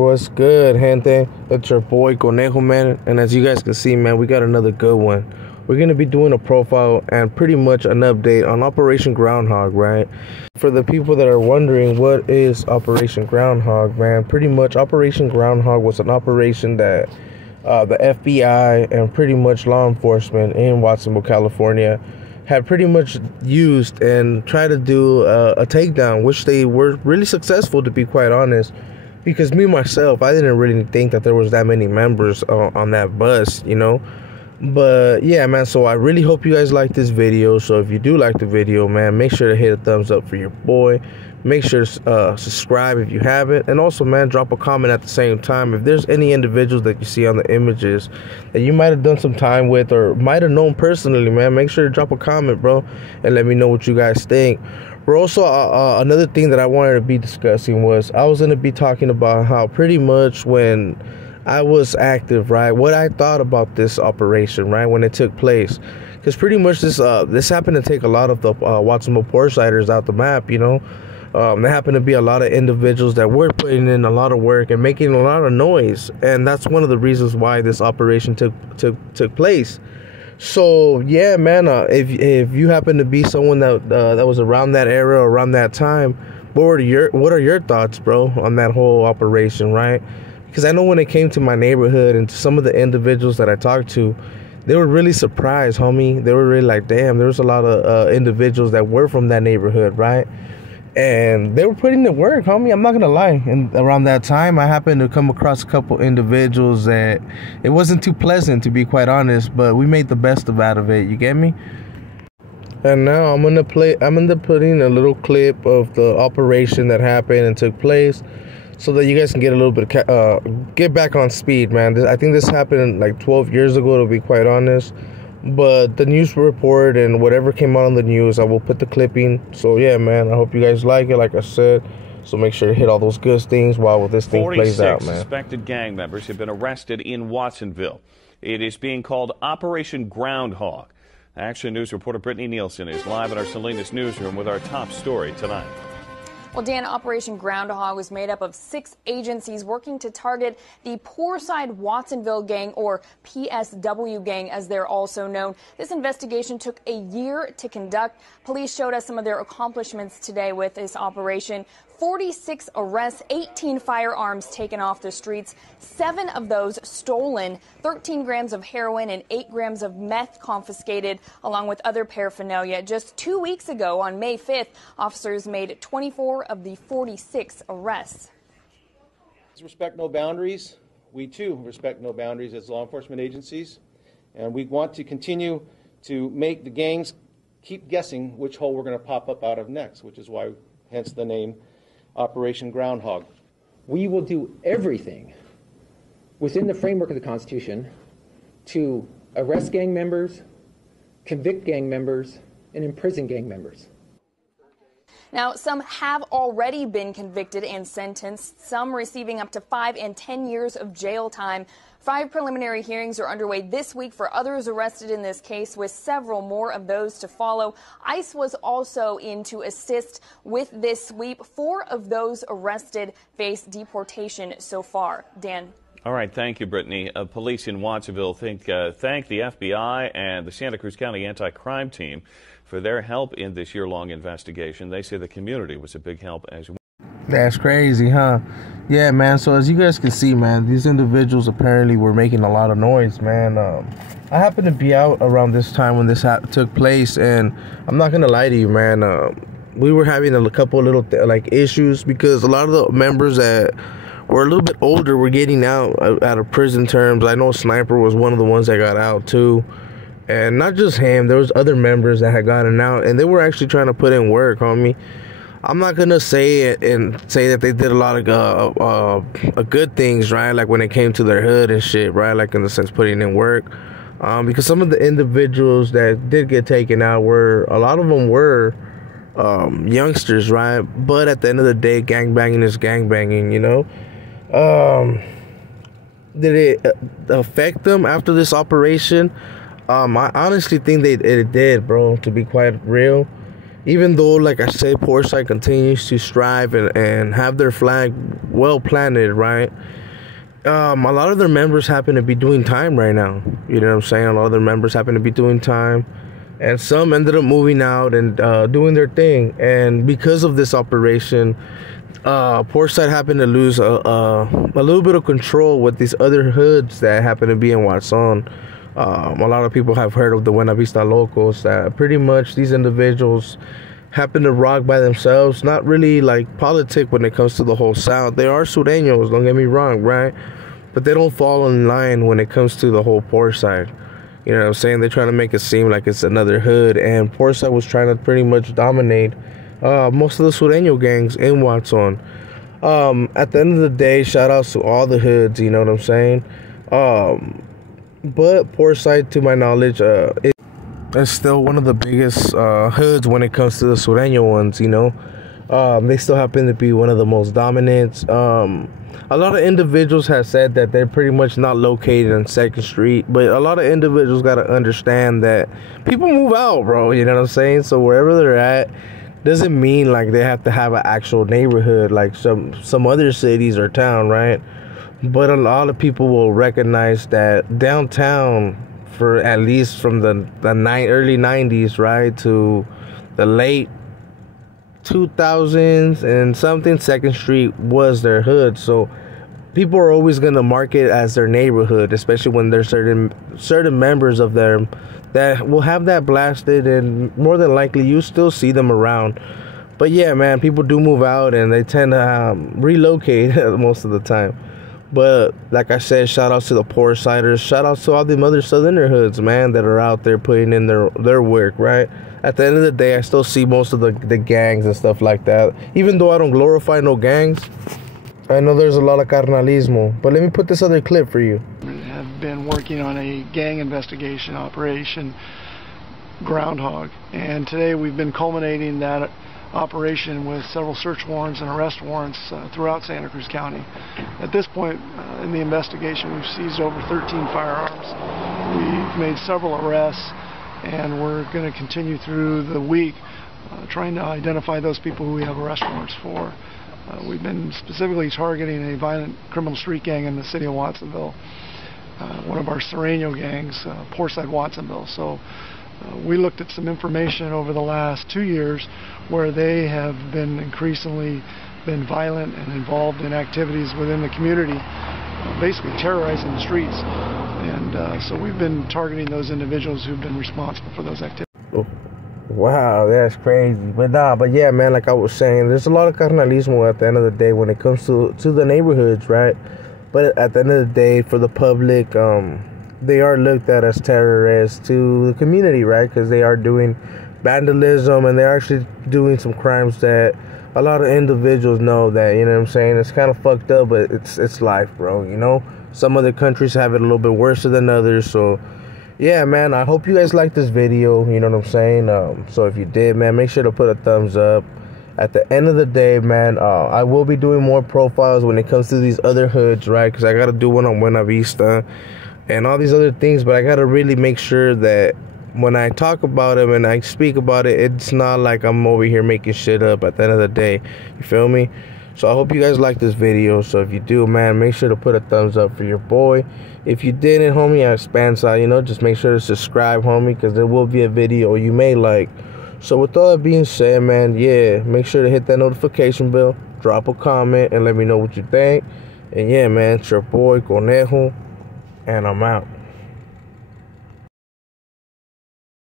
What's good, gente? It's your boy Conejo, man. And as you guys can see, man, we got another good one. We're going to be doing a profile and pretty much an update on Operation Groundhog, right? For the people that are wondering what is Operation Groundhog, man, pretty much Operation Groundhog was an operation that the FBI and pretty much law enforcement in Watsonville, California had pretty much used and tried to do a takedown, which they were really successful, to be quite honest. Because me, myself, I didn't really think that there was that many members on that bus, you know. But, yeah, man, so I really hope you guys like this video. So if you do like the video, man, make sure to hit a thumbs up for your boy. Make sure to subscribe if you haven't. And also, man, drop a comment at the same time. If there's any individuals that you see on the images that you might have done some time with or might have known personally, man, make sure to drop a comment, bro, and let me know what you guys think. We're also, another thing that I wanted to be discussing was I was going to be talking about how pretty much when I was active, right, what I thought about this operation, right, when it took place. Because pretty much this happened to take a lot of the Watsonville Poor Siders out the map, you know. There happened to be a lot of individuals that were putting in a lot of work and making a lot of noise. And that's one of the reasons why this operation took place. So yeah, man, if you happen to be someone that was around that era, around that time, what are your thoughts, bro, on that whole operation, right? Because I know when it came to my neighborhood and to some of the individuals that I talked to, they were really surprised, homie. They were really like, damn, there was a lot of individuals that were from that neighborhood, right? And they were putting in work, homie. I'm not gonna lie. And around that time, I happened to come across a couple individuals that it wasn't too pleasant, to be quite honest. But we made the best out of it. You get me? And now I'm gonna put in a little clip of the operation that happened and took place, so that you guys can get a little bit get back on speed, man. I think this happened like 12 years ago, to be quite honest. But the news report and whatever came out on the news, I will put the clipping. So yeah, man, I hope you guys like it, like I said. So make sure to hit all those good things while this thing plays out, man. 46 suspected gang members have been arrested in Watsonville. It is being called Operation Groundhog. Action News reporter Brittany Nielsen is live at our Salinas newsroom with our top story tonight. Well, Dan, Operation Groundhog was made up of 6 agencies working to target the Poor Side Watsonville gang, or PSW gang, as they're also known. This investigation took a year to conduct. Police showed us some of their accomplishments today with this operation. 46 arrests, 18 firearms taken off the streets, 7 of those stolen, 13 grams of heroin and 8 grams of meth confiscated, along with other paraphernalia. Just 2 weeks ago, on May 5th, officers made 24 of the 46 arrests. Respect no boundaries. We too respect no boundaries as law enforcement agencies, and we want to continue to make the gangs keep guessing which hole we're going to pop up out of next, which is why, hence the name Operation Groundhog. We will do everything within the framework of the Constitution to arrest gang members, convict gang members, and imprison gang members. Now, some have already been convicted and sentenced, some receiving up to 5 and 10 years of jail time. 5 preliminary hearings are underway this week for others arrested in this case, with several more of those to follow. ICE was also in to assist with this sweep. 4 of those arrested face deportation so far. Dan. All right, thank you, Brittany. Police in Watsonville thank the FBI and the Santa Cruz County Anti-Crime Team for their help in this year-long investigation. They say the community was a big help as well. That's crazy, huh? Yeah, man. So as you guys can see, man, these individuals apparently were making a lot of noise, man. I happened to be out around this time when this took place, and I'm not gonna lie to you, man. We were having a couple little issues because a lot of the members that were a little bit older were getting out of prison terms. I know Sniper was one of the ones that got out too. And not just him, there was other members that had gotten out, and they were actually trying to put in work, homie. I'm not gonna say it and say that they did a lot of good things, right? Like when it came to their hood and shit, right? Like in the sense putting in work, because some of the individuals that did get taken out a lot of them were youngsters, right? But at the end of the day, gangbanging is gangbanging, you know. Did it affect them after this operation? I honestly think it did, bro, to be quite real. even though, like I said, Poor Side continues to strive and have their flag well planted, right? A lot of their members happen to be doing time right now. You know what I'm saying? A lot of their members happen to be doing time, and some ended up moving out and doing their thing. And because of this operation, Poor Side happened to lose a little bit of control with these other hoods that happen to be in Watson. A lot of people have heard of the Buena Vista Locals. That pretty much these individuals happen to rock by themselves. Not really like politic when it comes to the whole South. They are Sureños, don't get me wrong, right? But they don't fall in line when it comes to the whole Poor Side. You know what I'm saying? They're trying to make it seem like it's another hood, and Poor Side was trying to pretty much dominate most of the Sureño gangs in Watson. At the end of the day, shout outs to all the hoods, you know what I'm saying? But Poor Side, to my knowledge, is still one of the biggest hoods when it comes to the Sureño ones, you know? They still happen to be one of the most dominant. A lot of individuals have said that they're pretty much not located on 2nd Street, but a lot of individuals got to understand that people move out, bro, you know what I'm saying? So wherever they're at doesn't mean like they have to have an actual neighborhood like some other cities or town, right? But a lot of people will recognize that downtown, for at least from the early 90s, right, to the late 2000s and something, 2nd Street was their hood. So people are always going to mark it as their neighborhood, especially when there's certain members of them that will have that blasted, and more than likely you still see them around. But yeah, man, people do move out and they tend to relocate most of the time. But like I said, shout outs to the Poor Siders, shout outs to all the other Southerner hoods, man, that are out there putting in their work, right? At the end of the day, I still see most of the gangs and stuff like that. Even though I don't glorify no gangs, I know there's a lot of carnalismo. But let me put this other clip for you. Have been working on a gang investigation operation, Groundhog, and today we've been culminating that operation with several search warrants and arrest warrants throughout Santa Cruz County. At this point in the investigation, we've seized over 13 firearms. We've made several arrests, and we're going to continue through the week trying to identify those people who we have arrest warrants for. We've been specifically targeting a violent criminal street gang in the city of Watsonville, one of our Sureño gangs, Poor Side Watsonville. So we looked at some information over the last 2 years where they have been increasingly violent and involved in activities within the community, basically terrorizing the streets. And so we've been targeting those individuals who've been responsible for those activities. Wow, that's crazy. But yeah, man, like I was saying, there's a lot of carnalismo at the end of the day when it comes to the neighborhoods, right? But at the end of the day, for the public, they are looked at as terrorists to the community, right? Because they are doing vandalism and they're actually doing some crimes that a lot of individuals know that, you know what I'm saying? It's kind of fucked up, but it's life, bro, you know? Some other countries have it a little bit worse than others, so yeah, man, I hope you guys liked this video, you know what I'm saying? So if you did, man, make sure to put a thumbs up. At the end of the day, man, I will be doing more profiles when it comes to these other hoods, right? Because I got to do one on Buena Vista and all these other things, but I got to really make sure that when I talk about it and I speak about it, it's not like I'm over here making shit up at the end of the day. You feel me? So I hope you guys like this video. So if you do, man, make sure to put a thumbs up for your boy. If you didn't, homie, I spam side, you know, just make sure to subscribe, homie, because there will be a video you may like. So with all that being said, man, yeah, make sure to hit that notification bell, drop a comment, and let me know what you think. And yeah, man, it's your boy, Conejo, and I'm out.